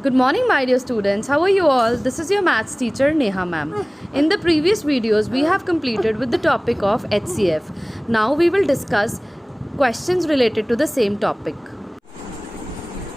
Good morning, my dear students. How are you all? This is your maths teacher Neha ma'am. In the previous videos, we have completed with the topic of HCF. Now we will discuss questions related to the same topic.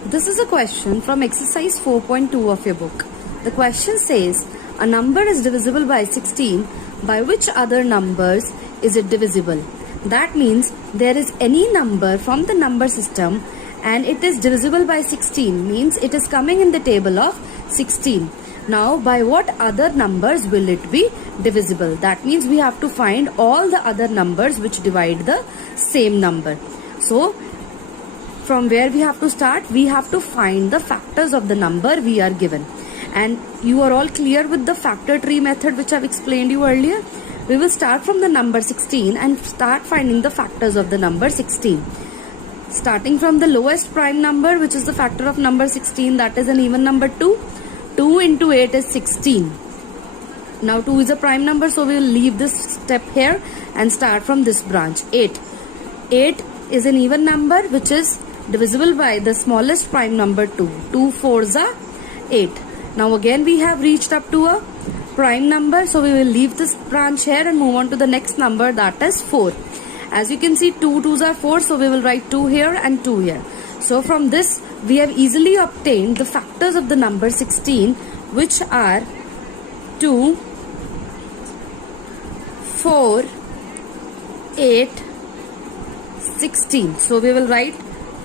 This is a question from exercise 4.2 of your book. The question says, a number is divisible by 16. By which other numbers is it divisible? That means there is any number from the number system and it is divisible by 16, means it is coming in the table of 16. Now by what other numbers will it be divisible? That means we have to find all the other numbers which divide the same number. So from where we have to start? We have to find the factors of the number we are given. And you are all clear with the factor tree method which I have explained you earlier. We will start from the number 16 and start finding the factors of the number 16. Starting from the lowest prime number, which is the factor of number 16, that is an even number 2. 2 into 8 is 16. Now 2 is a prime number, so we will leave this step here and start from this branch. 8. 8 is an even number which is divisible by the smallest prime number 2. 2 4s are 8. Now again we have reached up to a prime number, so we will leave this branch here and move on to the next number, that is 4. As you can see, 2 2s are 4, so we will write 2 here and 2 here. So from this, we have easily obtained the factors of the number 16, which are 2, 4, 8, 16. So we will write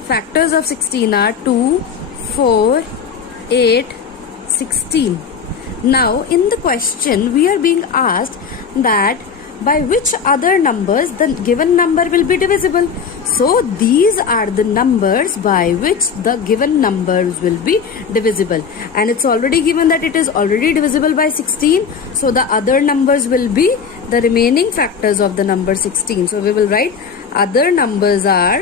factors of 16 are 2, 4, 8, 16. Now in the question, we are being asked that by which other numbers the given number will be divisible. So these are the numbers by which the given numbers will be divisible, and it's already given that it is already divisible by 16. So the other numbers will be the remaining factors of the number 16. So we will write other numbers are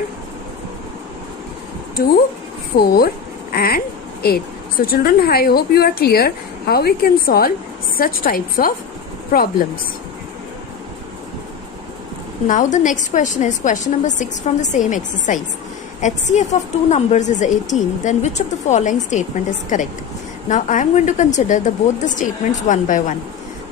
2, 4 and 8. So children, I hope you are clear how we can solve such types of problems. Now the next question is question number 6 from the same exercise. HCF of two numbers is 18, then which of the following statement is correct? Now I am going to consider both the statements one by one.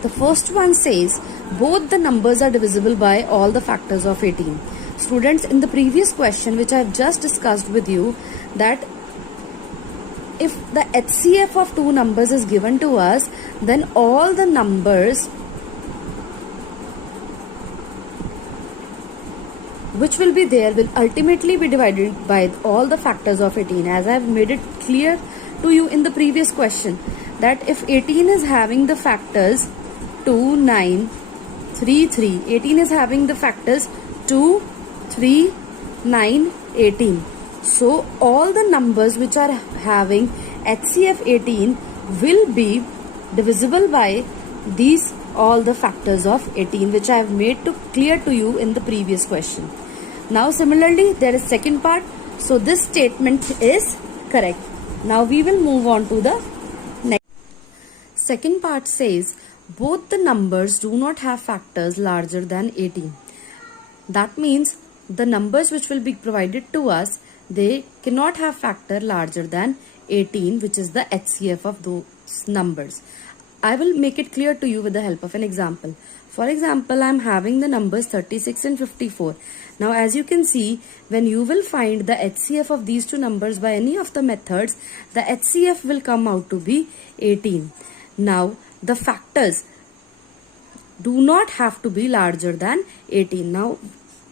The first one says both the numbers are divisible by all the factors of 18. Students, in the previous question which I have just discussed with you, that if the HCF of two numbers is given to us, then all the numbers which will be there will ultimately be divided by all the factors of 18. As I have made it clear to you in the previous question, that if 18 is having the factors 2, 9, 3, 3, 18 is having the factors 2, 3, 9, 18. So all the numbers which are having HCF 18 will be divisible by these all the factors of 18, which I have made clear to you in the previous question. Now similarly, there is second part. So this statement is correct. Now we will move on to the next. Second part says both the numbers do not have factors larger than 18. That means the numbers which will be provided to us, they cannot have factor larger than 18, which is the HCF of those numbers. I will make it clear to you with the help of an example. For example, I am having the numbers 36 and 54. Now as you can see, when you will find the HCF of these two numbers by any of the methods, the HCF will come out to be 18. Now the factors do not have to be larger than 18. Now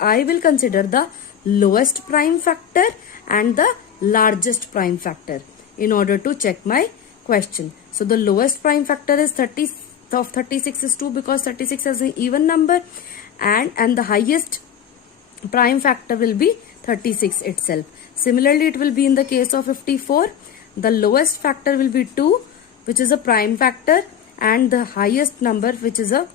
I will consider the lowest prime factor and the largest prime factor in order to check my question. So the lowest prime factor is 30 of 36 is 2, because 36 is an even number, and the highest prime factor will be 36 itself. Similarly, it will be in the case of 54. The lowest factor will be 2, which is a prime factor, and the highest number, which is a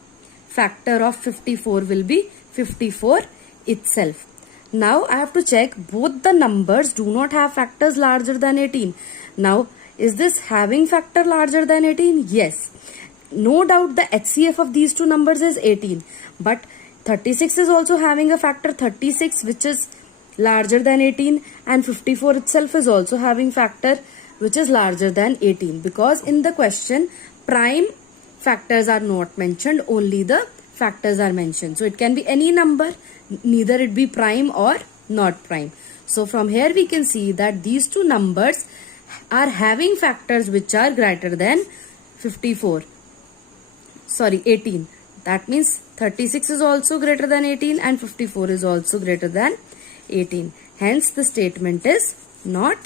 factor of 54, will be 54 itself. Now I have to check both the numbers do not have factors larger than 18. Now is this having factor larger than 18? Yes. No doubt the HCF of these two numbers is 18. But 36 is also having a factor 36, which is larger than 18, and 54 itself is also having factor which is larger than 18, because in the question prime factors are not mentioned, only the factors are mentioned. So it can be any number, neither it be prime or not prime. So from here we can see that these two numbers are having factors which are greater than 18. That means 36 is also greater than 18 and 54 is also greater than 18. Hence the statement is not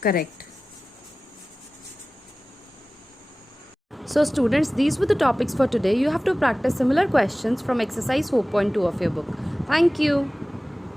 correct. So students, these were the topics for today. You have to practice similar questions from exercise 4.2 of your book. Thank you.